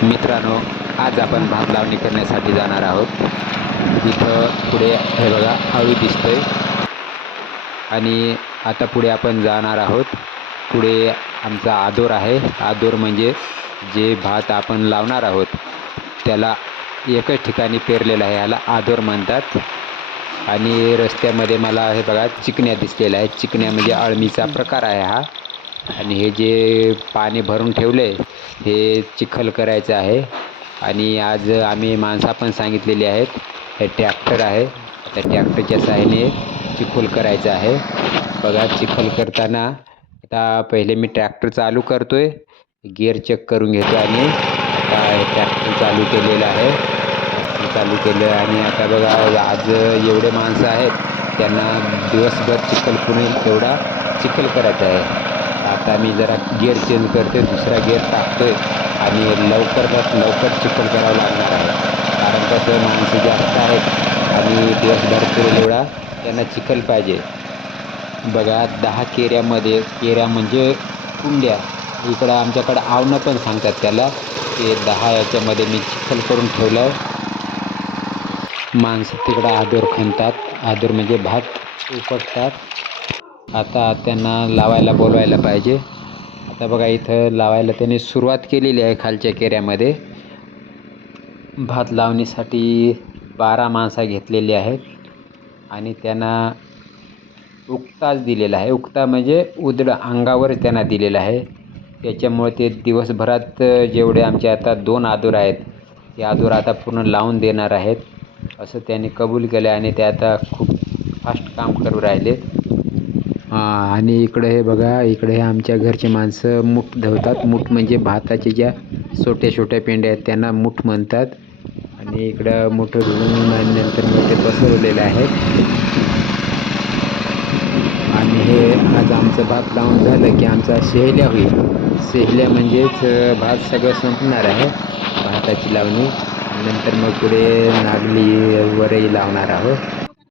मित्रांनो आज आपण भात लावणी करण्यासाठी जाणार आहोत. इथं पुढे हे बघा आळू दिसतोय. आणि आता पुढे आपण जाणार आहोत. पुढे आमचा आदोर आहे. आदोर म्हणजे जे भात आपण लावणार आहोत त्याला एकच ठिकाणी पेरलेलं आहे याला आदोर म्हणतात. आणि रस्त्यामध्ये मला हे बघा चिकण्या दिसलेल्या आहेत. चिकण्या म्हणजे अळमीचा प्रकार आहे हा. आणि हे जे पाणी भरून ठेवलं आहे हे चिखल करायचं आहे. आणि आज आम्ही माणसं पण सांगितलेली आहेत हे ट्रॅक्टर आहे. त्या ट्रॅक्टरच्या सहाय्याने चिखल करायचं आहे. बघा चिखल करताना आता पहिले मी ट्रॅक्टर चालू करतो आहे गिअर चेक करून घेतो आणि आता हे ट्रॅक्टर चालू केलेलं आहे. ट्रॅक्टर चालू केलं आणि आता बघा आज एवढे माणसं आहेत त्यांना दिवसभर चिखल पुणे तेवढा चिखल करायचा आहे. आता मी जरा गिअर चेंज करते दुसरा गिअर टाकतोय आणि लवकरात लवकर चिखल करावं लागणार आहे. कारण कसं माणसं जास्त आहेत आणि दिवसभर पुरेल एवढा त्यांना चिखल पाहिजे. बघा दहा केऱ्यामध्ये केऱ्या म्हणजे कुंड्या. इकडं आमच्याकडं आवणं पण सांगतात त्याला ते दहा याच्यामध्ये मी चिखल करून ठेवलं. माणसं तिकडं आदूर खणतात. आदूर म्हणजे भात उपटतात. आता त्यांना लावायला बोलवायला पाहिजे. आता बघा इथं लावायला त्यांनी सुरुवात केलेली आहे खालच्या केऱ्यामध्ये. भात लावणीसाठी बारा माणसं घेतलेली आहेत. आणि त्यांना उक्ताच दिलेला आहे. उक्ता म्हणजे उदड अंगावर त्यांना दिलेला आहे. त्याच्यामुळे ते दिवसभरात जेवढे आमचे आता दोन आदूर आहेत ते आदूर आता पूर्ण लावून देणार आहेत. असं त्यांनी कबूल केलं आणि ते आता खूप फास्ट काम करू राहिलेत. आणि इकडे हे बघा इकडे हे आमच्या घरचे माणसं मूठ धवतात. मूठ म्हणजे भाताच्या ज्या छोट्या छोट्या पेंड्या आहेत त्यांना मूठ म्हणतात. आणि इकडं मोठं धुवून आणि नंतर मोठे पसरवलेले आहेत आणि हे आज आमचं भात लावून झालं की आमचा शेहल्या होईल. शेहल्या म्हणजेच भात सगळं संपणार आहे भाताची लावणी. नंतर मग पुढे नागली वरही लावणार आहोत.